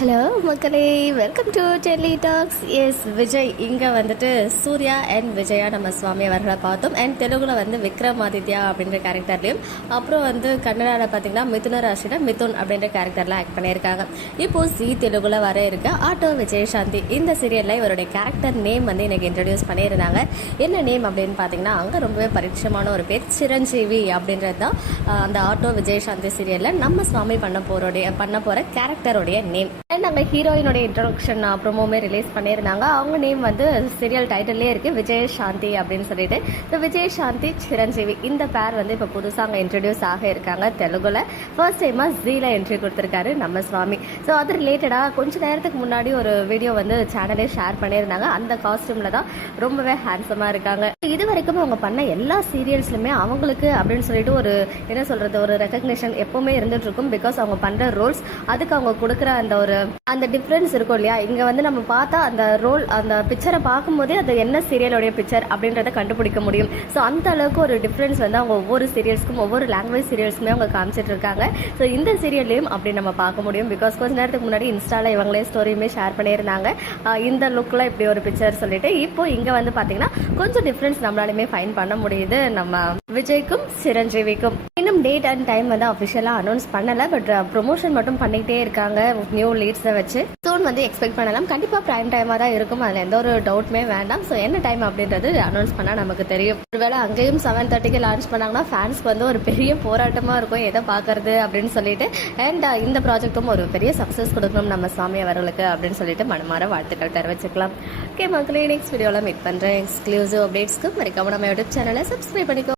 Hello மக்களே, welcome to Delhi talks. Yes, Vijay இங்கே வந்துட்டு சூர்யா அண்ட் விஜயா நம்ம சுவாமி அவர்களை பார்த்தோம். அண்ட் தெலுங்குல வந்து விக்ரமாதித்யா அப்படின்ற கேரக்டர்லையும், அப்புறம் வந்து கன்னடாவில் பார்த்தீங்கன்னா மிதுன ராசியில் மிதுன் அப்படின்ற கேரக்டரில் ஆக்ட் பண்ணியிருக்காங்க. இப்போது ஜி தெலுங்குல வர இருக்க ஆட்டோ விஜயசாந்தி இந்த சீரியலில் இவருடைய கேரக்டர் நேம் வந்து எனக்கு இன்ட்ரடியூஸ் பண்ணியிருந்தாங்க. என்ன நேம் அப்படின்னு பார்த்தீங்கன்னா, அங்கே ரொம்பவே பரிச்சயமான ஒரு பேர் சிரஞ்சீவி அப்படின்றது தான் அந்த ஆட்டோ விஜயசாந்தி சீரியலில் நம்ம சுவாமி பண்ண போகிற கேரக்டருடைய நேம். அண்ட் அங்கே ஹீரோயினுடைய இன்ட்ரோடக்ஷன் ப்ரோமோமே ரிலீஸ் பண்ணியிருந்தாங்க. அவங்க நேம் வந்து சீரியல் டைட்டிலே இருக்குது, விஜயசாந்தி அப்படின்னு சொல்லிட்டு. ஸோ விஜயசாந்தி சிரஞ்சீவி இந்த பேர் வந்து இப்போ புதுசாக அங்கே இன்ட்ரடியூஸ் ஆக இருக்காங்க. தெலுங்குல ஃபர்ஸ்ட் டைமாக ஜீல என்ட்ரி கொடுத்துருக்காரு நம்ம சுவாமி. ஸோ அது ரிலேட்டடாக கொஞ்ச நேரத்துக்கு முன்னாடி ஒரு வீடியோ வந்து சேனலே ஷேர் பண்ணியிருந்தாங்க. அந்த காஸ்டியூமில் தான் ரொம்பவே ஹேண்ட்ஸமாக இருக்காங்க. இது வரைக்கும் அவங்க பண்ண எல்லா சீரியல்ஸ்லுமே அவங்களுக்கு அப்படின்னு சொல்லிட்டு ஒரு என்ன சொல்கிறது, ஒரு ரெகக்னிஷன் எப்போவுமே இருந்துட்டு இருக்கும். பிகாஸ் அவங்க பண்ணுற ரோல்ஸ், அதுக்கு அவங்க கொடுக்குற அந்த டிஃப்ரென்ஸ் இருக்கும் இல்லையா. இங்கே வந்து நம்ம பார்த்தா அந்த ரோல், அந்த பிக்சரை பார்க்கும்போதே அது என்ன சீரியலுடைய பிக்சர் அப்படின்றத கண்டுபிடிக்க முடியும். ஸோ அந்த அளவுக்கு ஒரு டிஃப்ரென்ஸ் வந்து அவங்க ஒவ்வொரு சீரியல்ஸ்க்கும், ஒவ்வொரு லாங்குவேஜ் சீரியல்ஸ்க்குமே அவங்க காமிச்சிட்டு இருக்காங்க. ஸோ இந்த சீரியல்லையும் அப்படி நம்ம பார்க்க முடியும். பிகாஸ் கொஞ்ச நேரத்துக்கு முன்னாடி இன்ஸ்டாவில் இவங்களே ஸ்டோரியுமே ஷேர் பண்ணியிருந்தாங்க. இந்த லுக்கில் இப்படி ஒரு பிக்சர் சொல்லிட்டு, இப்போ இங்கே வந்து பார்த்தீங்கன்னா கொஞ்சம் டிஃப்ரென்ஸ் நம்மளாலுமே ஃபைன் பண்ண முடியுது நம்ம விஜய்க்கும் சிரஞ்சீவிக்கும். இன்னும் டேட் அண்ட் டைம் வந்து அஃபிஷியலாக அனௌன்ஸ் பண்ணலை. பட் ப்ரொமோஷன் மட்டும் பண்ணிக்கிட்டே இருக்காங்க நியூ லீட்ஸை வச்சு. சூன் வந்து எக்ஸ்பெக்ட் பண்ணலாம். கண்டிப்பாக ப்ரைம் டைமாக தான் இருக்கும், அதில் எந்த ஒரு டவுட்டுமே வேண்டாம். ஸோ என்ன டைம் அப்படின்றது அனௌன்ஸ் பண்ணால் நமக்கு தெரியும். ஒருவேளை அங்கேயும் 7:30க்கு லான்ச் பண்ணாங்கன்னா ஃபேன்ஸ்க்கு வந்து ஒரு பெரிய போராட்டமாக இருக்கும், எதை பார்க்கறது அப்படின்னு சொல்லிட்டு. அண்ட் இந்த ப்ராஜெக்டும் ஒரு பெரிய சக்ஸஸ் கொடுக்கணும் நம்ம சாமி அவர்களுக்கு அப்படின்னு சொல்லிட்டு மனமாற வாழ்த்துக்கள் தெரிவிச்சுக்கலாம். ஓகே மக்களே, நெக்ஸ்ட் வீடியோவில் மீட் பண்ணுறேன். எக்ஸ்க்ளூசிவ் அப்டேட்ஸ்க்கு மறக்காம நம்ம யூடியூப் சேனலை சப்ஸ்கிரைப் பண்ணிக்கோ.